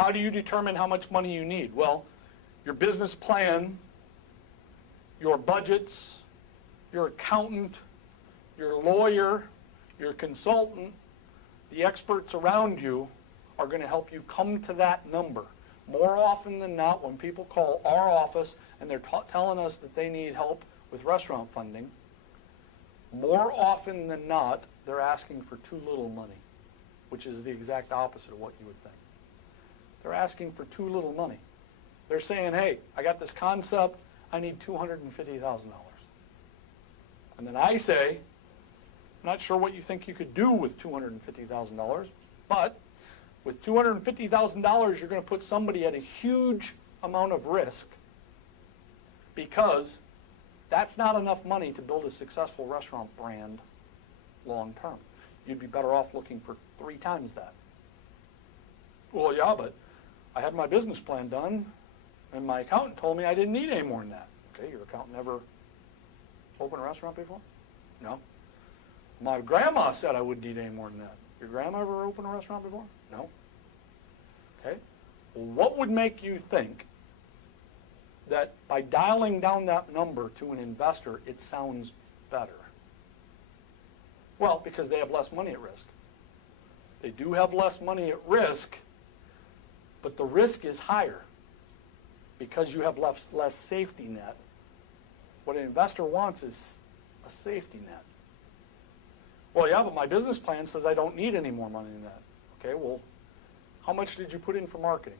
How do you determine how much money you need? Well, your business plan, your budgets, your accountant, your lawyer, your consultant, the experts around you are going to help you come to that number. More often than not, when people call our office and they're telling us that they need help with restaurant funding, more often than not, they're asking for too little money, which is the exact opposite of what you would think. They're asking for too little money. They're saying, hey, I got this concept, I need $250,000. And then I say, I'm not sure what you think you could do with $250,000, but with $250,000, you're going to put somebody at a huge amount of risk because that's not enough money to build a successful restaurant brand long term. You'd be better off looking for 3 times that. Well, yeah, but I had my business plan done, and my accountant told me I didn't need any more than that. Okay, your accountant never opened a restaurant before? No. My grandma said I wouldn't need any more than that. Your grandma ever opened a restaurant before? No. Okay. Well, what would make you think that by dialing down that number to an investor, it sounds better? Well, because they have less money at risk. They do have less money at risk, but the risk is higher because you have less safety net. What an investor wants is a safety net. Well, yeah, but my business plan says I don't need any more money than that. Okay, well, how much did you put in for marketing?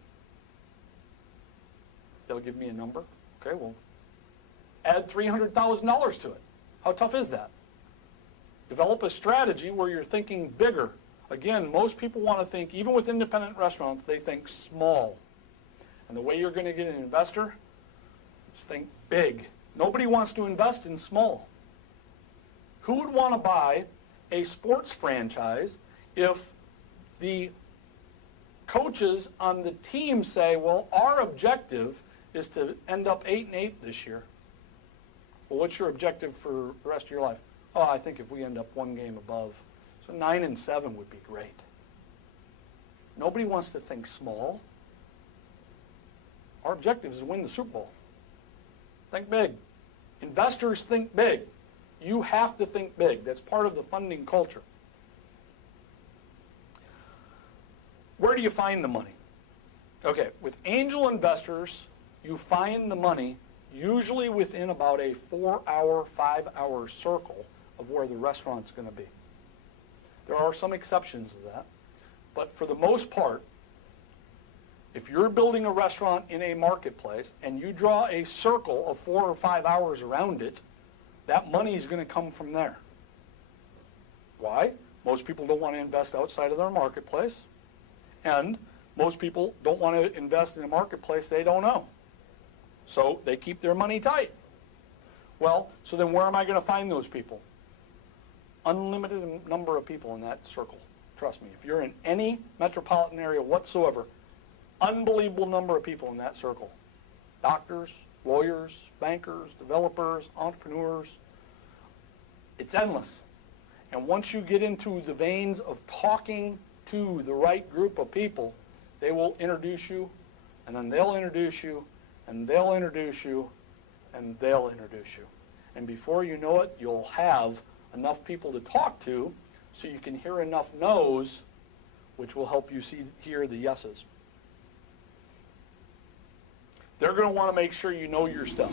They'll give me a number. Okay, well, add $300,000 to it. How tough is that? Develop a strategy where you're thinking bigger. Again, most people want to think, even with independent restaurants, they think small. And the way you're going to get an investor is think big. Nobody wants to invest in small. Who would want to buy a sports franchise if the coaches on the team say, well, our objective is to end up 8-8 this year? Well, what's your objective for the rest of your life? Oh, I think if we end up 1 game above, so 9-7 would be great. Nobody wants to think small. Our objective is to win the Super Bowl. Think big. Investors think big. You have to think big. That's part of the funding culture. Where do you find the money? Okay, with angel investors, you find the money usually within about a 4-hour, 5-hour circle of where the restaurant's going to be. There are some exceptions to that, but for the most part, if you're building a restaurant in a marketplace and you draw a circle of 4 or 5 hours around it, that money is going to come from there. Why? Most people don't want to invest outside of their marketplace, and most people don't want to invest in a marketplace they don't know. So they keep their money tight. Well, so then where am I going to find those people? Unlimited number of people in that circle. Trust me, if you're in any metropolitan area whatsoever, unbelievable number of people in that circle. Doctors, lawyers, bankers, developers, entrepreneurs. It's endless. And once you get into the veins of talking to the right group of people, they will introduce you, and then they'll introduce you, and they'll introduce you, and they'll introduce you. And before you know it, you'll have enough people to talk to so you can hear enough no's, which will help you hear the yeses. They're going to want to make sure you know your stuff.